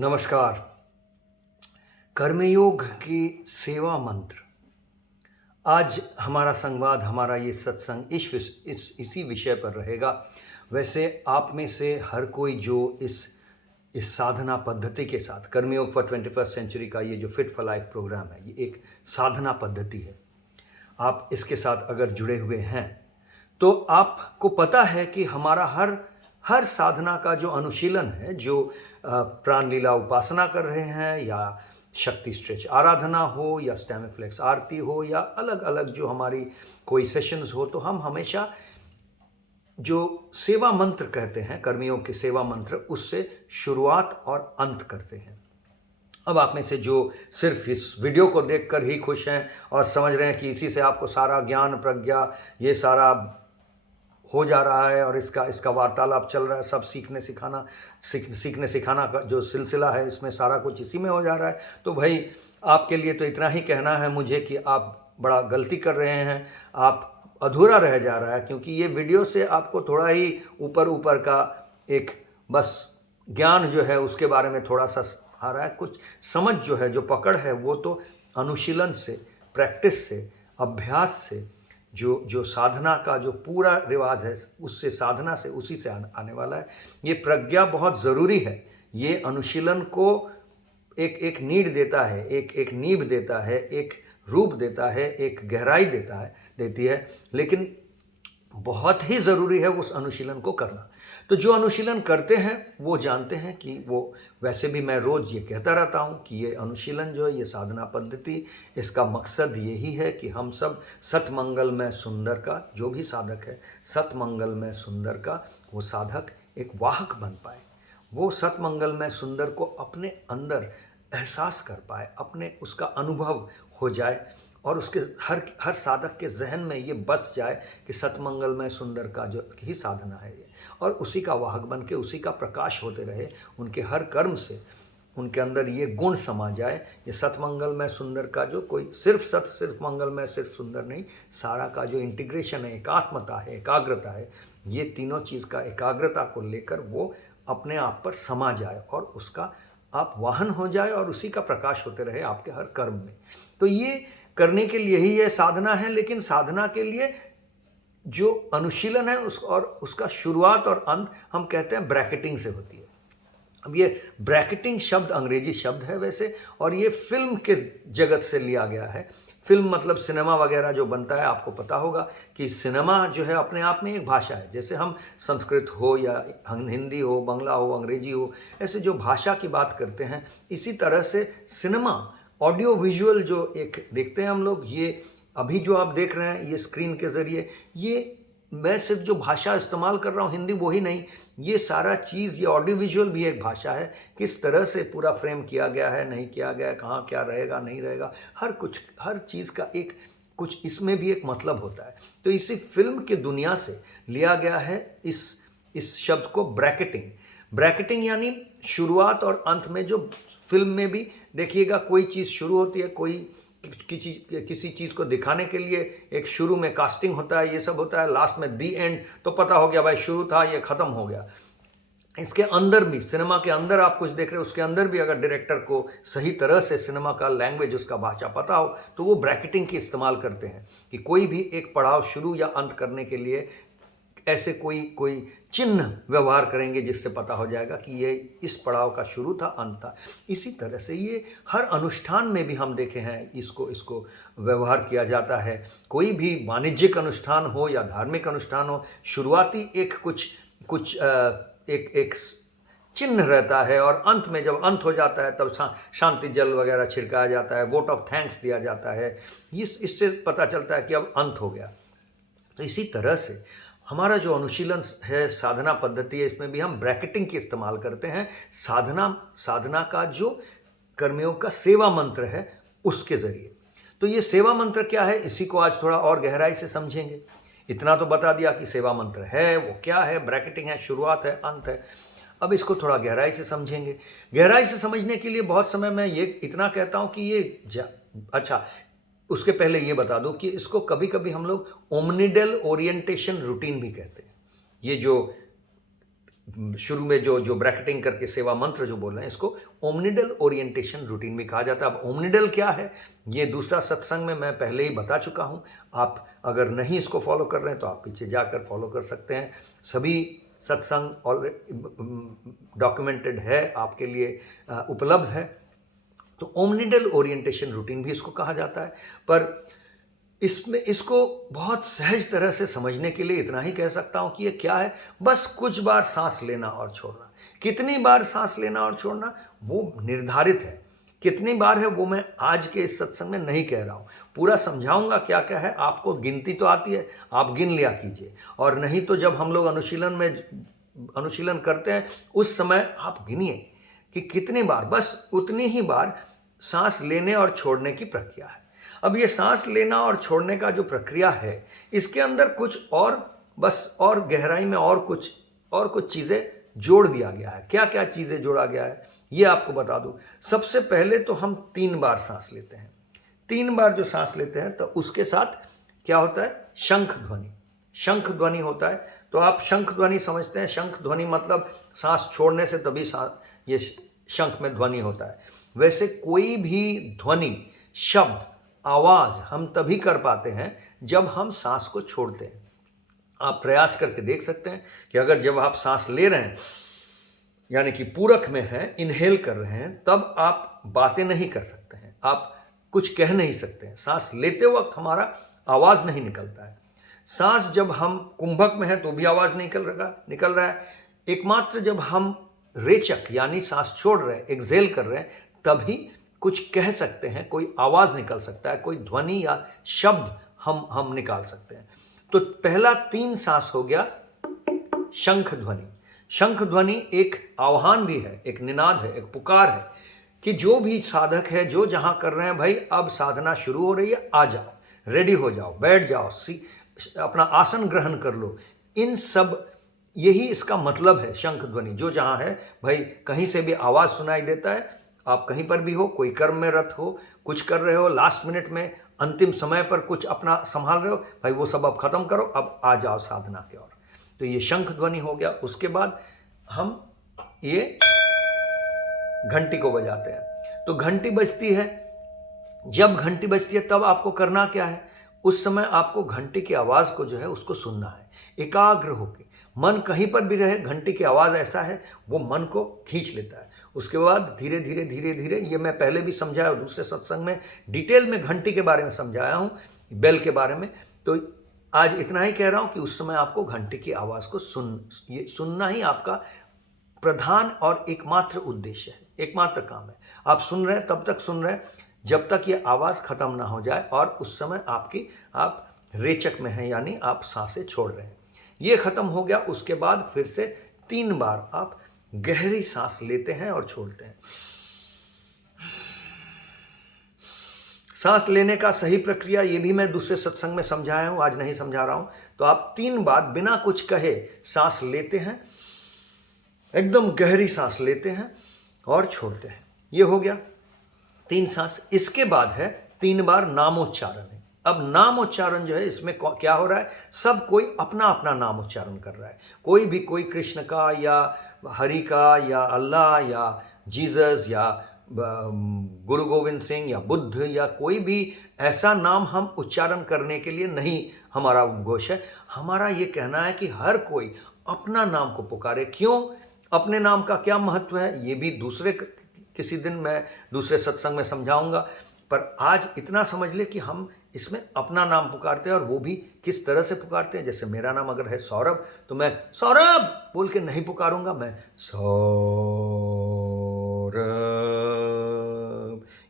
नमस्कार। कर्मयोग की सेवा मंत्र। आज हमारा संवाद, हमारा ये सत्संग इसी विषय पर रहेगा। वैसे आप में से हर कोई जो इस साधना पद्धति के साथ कर्मयोग फॉर 21st सेंचुरी का ये जो फिट फॉर लाइफ प्रोग्राम है, ये एक साधना पद्धति है। आप इसके साथ अगर जुड़े हुए हैं तो आपको पता है कि हमारा हर साधना का जो अनुशीलन है, जो प्राण लीला उपासना कर रहे हैं, या शक्ति स्ट्रेच आराधना हो, या स्टैमिफ्लेक्स आरती हो, या अलग अलग जो हमारी कोई सेशंस हो, तो हम हमेशा जो सेवा मंत्र कहते हैं, कर्मियों के सेवा मंत्र, उससे शुरुआत और अंत करते हैं। अब आप में से जो सिर्फ इस वीडियो को देखकर ही खुश हैं और समझ रहे हैं कि इसी से आपको सारा ज्ञान प्रज्ञा ये सारा हो जा रहा है और इसका वार्तालाप चल रहा है, सब सीखने सिखाना का जो सिलसिला है, इसमें सारा कुछ इसी में हो जा रहा है, तो भाई आपके लिए तो इतना ही कहना है मुझे कि आप बड़ा गलती कर रहे हैं, आप अधूरा रह जा रहा है। क्योंकि ये वीडियो से आपको थोड़ा ही ऊपर का एक बस ज्ञान जो है उसके बारे में थोड़ा सा आ रहा है। कुछ समझ जो है, जो पकड़ है, वो तो अनुशीलन से, प्रैक्टिस से, अभ्यास से, जो साधना का जो पूरा रिवाज है, उससे, साधना से, उसी से आने वाला है। ये प्रज्ञा बहुत ज़रूरी है। ये अनुशीलन को एक नीड देता है, एक नींव देता है, एक रूप देता है, एक गहराई देती है, लेकिन बहुत ही ज़रूरी है उस अनुशीलन को करना। तो जो अनुशीलन करते हैं वो जानते हैं कि वो, वैसे भी मैं रोज़ ये कहता रहता हूँ कि ये अनुशीलन जो है, ये साधना पद्धति, इसका मकसद यही है कि हम सब सतमंगलमय सुंदर का, जो भी साधक है, सतमंगलमय सुंदर का वो साधक एक वाहक बन पाए। वो सतमंगलमय सुंदर को अपने अंदर एहसास कर पाए, अपने उसका अनुभव हो जाए, और उसके हर साधक के जहन में ये बस जाए कि सतमंगलमय सुंदर का जो ही साधना है ये, और उसी का वाहक बन के उसी का प्रकाश होते रहे। उनके हर कर्म से उनके अंदर ये गुण समा जाए। ये सतमंगलमय सुंदर का जो कोई सिर्फ मंगलमय, सिर्फ सुंदर नहीं, सारा का जो इंटीग्रेशन है, एकात्मता है, एकाग्रता है, ये तीनों चीज़ का एकाग्रता को लेकर वो अपने आप पर समा जाए और उसका आप वाहन हो जाए और उसी का प्रकाश होते रहे आपके हर कर्म में। तो ये करने के लिए ही ये साधना है। लेकिन साधना के लिए जो अनुशीलन है उसका शुरुआत और अंत हम कहते हैं ब्रैकेटिंग से होती है। अब ये ब्रैकेटिंग शब्द अंग्रेजी शब्द है वैसे, और ये फिल्म के जगत से लिया गया है। फिल्म मतलब सिनेमा वगैरह जो बनता है, आपको पता होगा कि सिनेमा जो है अपने आप में एक भाषा है। जैसे हम संस्कृत हो या हिंदी हो, बांग्ला हो, अंग्रेजी हो, ऐसे जो भाषा की बात करते हैं, इसी तरह से सिनेमा, ऑडियो विजुअल जो एक देखते हैं हम लोग, ये अभी जो आप देख रहे हैं ये स्क्रीन के ज़रिए, ये मैं सिर्फ जो भाषा इस्तेमाल कर रहा हूँ हिंदी, वो ही नहीं, ये सारा चीज़, ये ऑडियो विजुअल भी एक भाषा है। किस तरह से पूरा फ्रेम किया गया है, नहीं किया गया है, कहाँ क्या रहेगा, नहीं रहेगा, हर चीज़ का एक कुछ इसमें भी एक मतलब होता है। तो इसी फिल्म की दुनिया से लिया गया है इस शब्द को ब्रैकेटिंग यानी शुरुआत और अंत में। जो फिल्म में भी देखिएगा, कोई चीज़ शुरू होती है, किसी चीज़ को दिखाने के लिए एक शुरू में कास्टिंग होता है, ये सब होता है, लास्ट में दी एंड, तो पता हो गया भाई शुरू था, ये ख़त्म हो गया। इसके अंदर भी, सिनेमा के अंदर आप कुछ देख रहे हो, उसके अंदर भी अगर डायरेक्टर को सही तरह से सिनेमा का लैंग्वेज, उसका भाषा पता हो, तो वो ब्रैकेटिंग की इस्तेमाल करते हैं कि कोई भी एक पड़ाव शुरू या अंत करने के लिए ऐसे कोई चिन्ह व्यवहार करेंगे जिससे पता हो जाएगा कि ये इस पड़ाव का शुरू था, अंत था। इसी तरह से ये हर अनुष्ठान में भी हम देखे हैं, इसको व्यवहार किया जाता है। कोई भी वाणिज्यिक अनुष्ठान हो या धार्मिक अनुष्ठान हो, शुरुआती एक चिन्ह रहता है, और अंत में जब अंत हो जाता है तब शांति जल वगैरह छिड़काया जाता है, वोट ऑफ थैंक्स दिया जाता है। इससे पता चलता है कि अब अंत हो गया। तो इसी तरह से हमारा जो अनुशीलन है, साधना पद्धति है, इसमें भी हम ब्रैकेटिंग की इस्तेमाल करते हैं। साधना का जो कर्मयोग का सेवा मंत्र है, उसके ज़रिए। तो ये सेवा मंत्र क्या है, इसी को आज थोड़ा और गहराई से समझेंगे। इतना तो बता दिया कि सेवा मंत्र है, वो क्या है, ब्रैकेटिंग है, शुरुआत है, अंत है। अब इसको थोड़ा गहराई से समझेंगे। गहराई से समझने के लिए बहुत समय मैं ये इतना कहता हूँ कि अच्छा, उसके पहले ये बता दूं कि इसको कभी कभी हम लोग ओमनिडल ओरिएंटेशन रूटीन भी कहते हैं। ये जो शुरू में जो जो ब्रैकेटिंग करके सेवा मंत्र जो बोल रहे हैं, इसको ओमनिडल ओरिएंटेशन रूटीन भी कहा जाता है। अब ओमनिडल क्या है, ये दूसरा सत्संग में मैं पहले ही बता चुका हूँ। आप अगर नहीं इसको फॉलो कर रहे हैं तो आप पीछे जाकर फॉलो कर सकते हैं। सभी सत्संग ऑलरेडी डॉक्यूमेंटेड है, आपके लिए उपलब्ध है। तो ओमनिडल ओरिएंटेशन रूटीन भी इसको कहा जाता है। पर इसमें इसको बहुत सहज तरह से समझने के लिए इतना ही कह सकता हूँ कि ये क्या है, बस कुछ बार सांस लेना और छोड़ना। कितनी बार सांस लेना और छोड़ना वो निर्धारित है, कितनी बार है वो मैं आज के इस सत्संग में नहीं कह रहा हूँ। पूरा समझाऊंगा क्या क्या है, आपको गिनती तो आती है, आप गिन लिया कीजिए। और नहीं तो जब हम लोग अनुशीलन करते हैं उस समय आप गिनिए कि कितनी बार, बस उतनी ही बार सांस लेने और छोड़ने की प्रक्रिया है। अब ये सांस लेना और छोड़ने का जो प्रक्रिया है, इसके अंदर कुछ और बस और गहराई में और कुछ चीज़ें जोड़ दिया गया है। क्या क्या चीज़ें जोड़ा गया है ये आपको बता दूं। सबसे पहले तो हम 3 बार सांस लेते हैं। 3 बार जो सांस लेते हैं तो उसके साथ क्या होता है, शंख ध्वनि। शंख ध्वनि होता है। तो आप शंख ध्वनि समझते हैं, शंख ध्वनि मतलब सांस छोड़ने से तभी ये शंख में ध्वनि होता है। वैसे कोई भी ध्वनि, शब्द, आवाज़ हम तभी कर पाते हैं जब हम सांस को छोड़ते हैं। आप प्रयास करके देख सकते हैं कि अगर जब आप सांस ले रहे हैं यानी कि पूरक में हैं, इनहेल कर रहे हैं, तब आप बातें नहीं कर सकते हैं, आप कुछ कह नहीं सकते हैं। सांस लेते वक्त हमारा आवाज़ नहीं निकलता है। सांस जब हम कुंभक में हैं तो भी आवाज़ नहीं निकल रहा है। एकमात्र जब हम रेचक यानी सांस छोड़ रहे हैं, एक्सहेल कर रहे हैं, तभी कुछ कह सकते हैं, कोई आवाज़ निकल सकता है, कोई ध्वनि या शब्द हम निकाल सकते हैं। तो पहला 3 सांस हो गया शंख ध्वनि। शंख ध्वनि एक आह्वान भी है, एक निनाद है, एक पुकार है कि जो भी साधक है, जो जहाँ कर रहे हैं, भाई अब साधना शुरू हो रही है, आ जाओ, रेडी हो जाओ, बैठ जाओ, अपना आसन ग्रहण कर लो। इन सब यही इसका मतलब है शंख ध्वनि। जो जहाँ है भाई, कहीं से भी आवाज़ सुनाई देता है, आप कहीं पर भी हो, कोई कर्म में रत हो, कुछ कर रहे हो, लास्ट मिनट में अंतिम समय पर कुछ अपना संभाल रहे हो, भाई वो सब अब खत्म करो, अब आ जाओ साधना की ओर। तो ये शंख ध्वनि हो गया। उसके बाद हम ये घंटी को बजाते हैं। तो घंटी बजती है, जब घंटी बजती है तब आपको करना क्या है, उस समय आपको घंटी की आवाज़ को जो है उसको सुनना है, एकाग्र होकर। मन कहीं पर भी रहे, घंटी की आवाज़ ऐसा है वो मन को खींच लेता है। उसके बाद धीरे धीरे धीरे धीरे, ये मैं पहले भी समझाया, दूसरे सत्संग में डिटेल में घंटी के बारे में समझाया हूँ, बेल के बारे में। तो आज इतना ही कह रहा हूँ कि उस समय आपको घंटी की आवाज़ को सुनना ही आपका प्रधान और एकमात्र उद्देश्य है, एकमात्र काम है। आप सुन रहे हैं, तब तक सुन रहे हैं जब तक ये आवाज़ ख़त्म ना हो जाए, और उस समय आप रेचक में हैं, यानी आप सांसें छोड़ रहे हैं। ये ख़त्म हो गया। उसके बाद फिर से 3 बार आप गहरी सांस लेते हैं और छोड़ते हैं। सांस लेने का सही प्रक्रिया ये भी मैं दूसरे सत्संग में समझाया हूँ, आज नहीं समझा रहा हूँ। तो आप 3 बार बिना कुछ कहे सांस लेते हैं, एकदम गहरी सांस लेते हैं और छोड़ते हैं। ये हो गया 3 सांस। इसके बाद है 3 बार नामोच्चारण है। अब नामोच्चारण जो है, इसमें क्या हो रहा है, सब कोई अपना अपना नाम उच्चारण कर रहा है। कोई कृष्ण का या हरि का या अल्लाह या जीसस या गुरु गोविंद सिंह या बुद्ध या कोई भी ऐसा नाम हम उच्चारण करने के लिए नहीं हमारा उद्घोष है। हमारा ये कहना है कि हर कोई अपना नाम को पुकारे। क्यों, अपने नाम का क्या महत्व है, ये भी किसी दिन मैं दूसरे सत्संग में समझाऊंगा। पर आज इतना समझ ले कि हम इसमें अपना नाम पुकारते हैं, और वो भी किस तरह से पुकारते हैं। जैसे मेरा नाम अगर है सौरभ, तो मैं सौरभ बोल के नहीं पुकारूंगा, मैं सौरभ,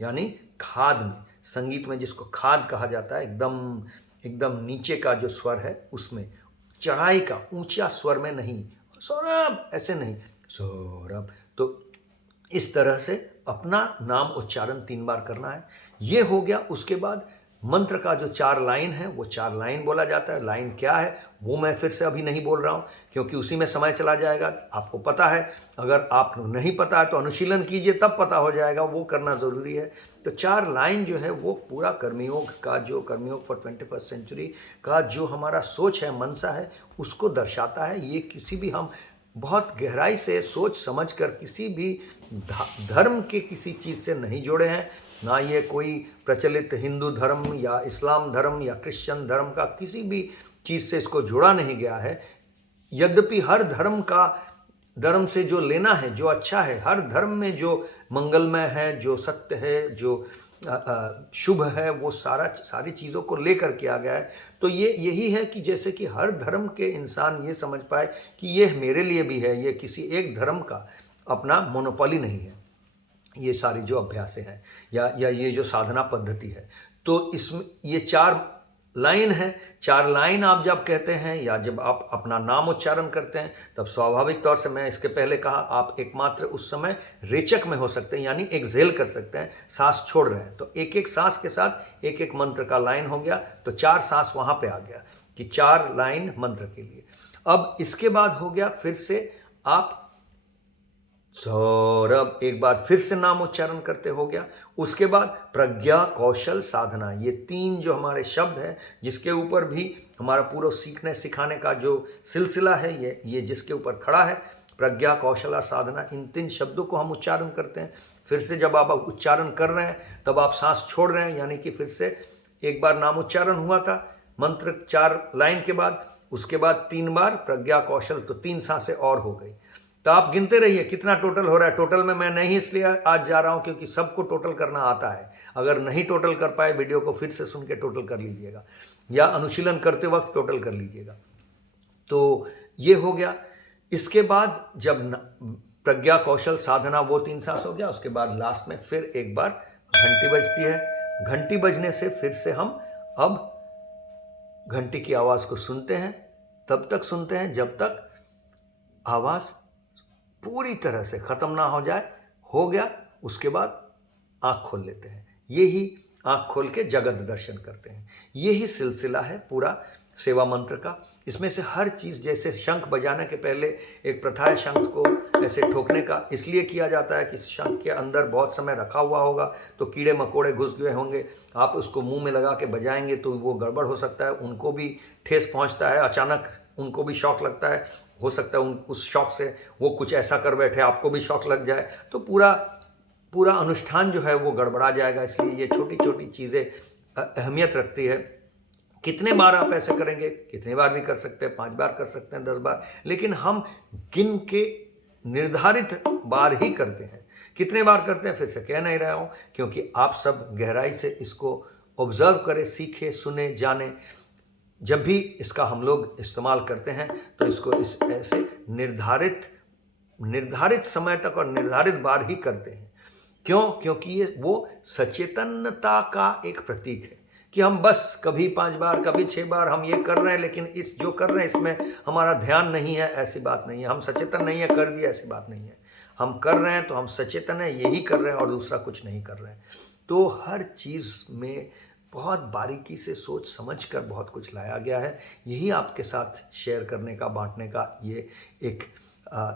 यानी खाद में, संगीत में जिसको खाद कहा जाता है, एकदम नीचे का जो स्वर है उसमें, चढ़ाई का ऊंचा स्वर में नहीं, सौरभ ऐसे नहीं, सौरभ। तो इस तरह से अपना नाम उच्चारण 3 बार करना है। ये हो गया। उसके बाद मंत्र का जो 4 लाइन है, वो 4 लाइन बोला जाता है। लाइन क्या है वो मैं फिर से अभी नहीं बोल रहा हूँ, क्योंकि उसी में समय चला जाएगा। आपको पता है, अगर आप नहीं पता है तो अनुशीलन कीजिए, तब पता हो जाएगा, वो करना ज़रूरी है। तो 4 लाइन जो है वो पूरा कर्मयोग फॉर 21st सेंचुरी का जो हमारा सोच है, मनसा है, उसको दर्शाता है। ये किसी भी हम बहुत गहराई से सोच समझ कर किसी भी धर्म के किसी चीज़ से नहीं जोड़े हैं, ना ये कोई प्रचलित हिंदू धर्म या इस्लाम धर्म या क्रिश्चियन धर्म का किसी भी चीज़ से इसको जोड़ा नहीं गया है। यद्यपि हर धर्म से जो लेना है, जो अच्छा है, हर धर्म में जो मंगलमय है, जो सत्य है, जो शुभ है, वो सारी चीज़ों को लेकर किया गया है। तो ये यही है कि जैसे कि हर धर्म के इंसान ये समझ पाए कि ये मेरे लिए भी है, ये किसी एक धर्म का अपना मोनोपोली नहीं है, ये सारी जो अभ्यासें हैं या ये जो साधना पद्धति है। तो इसमें ये 4 लाइन है। 4 लाइन आप जब कहते हैं या जब आप अपना नाम उच्चारण करते हैं, तब स्वाभाविक तौर से, मैं इसके पहले कहा, आप एकमात्र उस समय रेचक में हो सकते हैं, यानी एक्सहेल कर सकते हैं, सांस छोड़ रहे हैं। तो एक एक सांस के साथ एक एक मंत्र का लाइन हो गया, तो 4 सांस वहाँ पे आ गया कि 4 लाइन मंत्र के लिए। अब इसके बाद हो गया फिर से आप सौरभ, एक बार फिर से नाम उच्चारण करते हो गया। उसके बाद प्रज्ञा, कौशल, साधना, ये 3 जो हमारे शब्द हैं, जिसके ऊपर भी हमारा पूरा सीखने सिखाने का जो सिलसिला है, ये जिसके ऊपर खड़ा है, प्रज्ञा, कौशल, साधना, इन 3 शब्दों को हम उच्चारण करते हैं। फिर से जब आप उच्चारण कर रहे हैं तब आप सांस छोड़ रहे हैं, यानी कि फिर से एक बार नाम उच्चारण हुआ था मंत्र 4 लाइन के बाद, उसके बाद 3 बार प्रज्ञा, कौशल, तो 3 सांसें और हो गई। तो आप गिनते रहिए कितना टोटल हो रहा है। टोटल में मैं नहीं इसलिए आज जा रहा हूं क्योंकि सबको टोटल करना आता है। अगर नहीं टोटल कर पाए, वीडियो को फिर से सुन के टोटल कर लीजिएगा या अनुशीलन करते वक्त टोटल कर लीजिएगा। तो ये हो गया। इसके बाद जब प्रज्ञा, कौशल, साधना, वो 3 सांस हो गया, उसके बाद लास्ट में फिर एक बार घंटी बजती है। घंटी बजने से फिर से हम अब घंटी की आवाज को सुनते हैं, तब तक सुनते हैं जब तक आवाज पूरी तरह से खत्म ना हो जाए। हो गया, उसके बाद आंख खोल लेते हैं। यही आंख खोल के जगत दर्शन करते हैं। यही सिलसिला है पूरा सेवा मंत्र का। इसमें से हर चीज़, जैसे शंख बजाने के पहले एक प्रथा है शंख को ऐसे ठोकने का, इसलिए किया जाता है कि शंख के अंदर बहुत समय रखा हुआ होगा तो कीड़े मकोड़े घुस गए होंगे, आप उसको मुंह में लगा के बजाएंगे तो वो गड़बड़ हो सकता है, उनको भी ठेस पहुंचता है, अचानक उनको भी शौक लगता है, हो सकता है उस शौक से वो कुछ ऐसा कर बैठे आपको भी शौक लग जाए, तो पूरा अनुष्ठान जो है वो गड़बड़ा जाएगा। इसलिए ये छोटी छोटी चीज़ें अहमियत रखती है। कितने बार आप ऐसे करेंगे, कितने बार भी कर सकते हैं, 5 बार कर सकते हैं, 10 बार, लेकिन हम गिन के निर्धारित बार ही करते हैं। कितने बार करते हैं फिर से कह नहीं रहा हूँ, क्योंकि आप सब गहराई से इसको ऑब्जर्व करें, सीखें, सुने, जाने। जब भी इसका हम लोग इस्तेमाल करते हैं तो इसको इस ऐसे निर्धारित समय तक और निर्धारित बार ही करते हैं। क्यों? क्योंकि ये वो सचेतनता का एक प्रतीक है कि हम बस कभी 5 बार, कभी 6 बार हम ये कर रहे हैं, लेकिन इस जो कर रहे हैं इसमें हमारा ध्यान नहीं है, ऐसी बात नहीं है। हम सचेतन नहीं है, कर दिया, ऐसी बात नहीं है। हम कर रहे हैं तो हम सचेतन हैं, यही कर रहे हैं और दूसरा कुछ नहीं कर रहे हैं। तो हर चीज़ में बहुत बारीकी से सोच समझ कर बहुत कुछ लाया गया है। यही आपके साथ शेयर करने का, बांटने का ये एक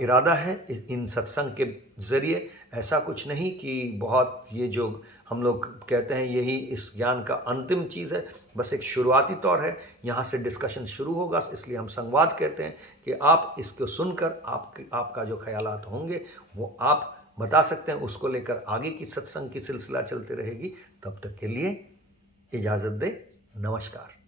इरादा है इन सत्संग के ज़रिए। ऐसा कुछ नहीं कि बहुत ये जो हम लोग कहते हैं यही इस ज्ञान का अंतिम चीज़ है, बस एक शुरुआती तौर है। यहाँ से डिस्कशन शुरू होगा, इसलिए हम संवाद कहते हैं कि आप इसको सुनकर आपका जो ख्यालात होंगे वो आप बता सकते हैं, उसको लेकर आगे की सत्संग की सिलसिला चलती रहेगी। तब तक के लिए इजाज़त दे, नमस्कार।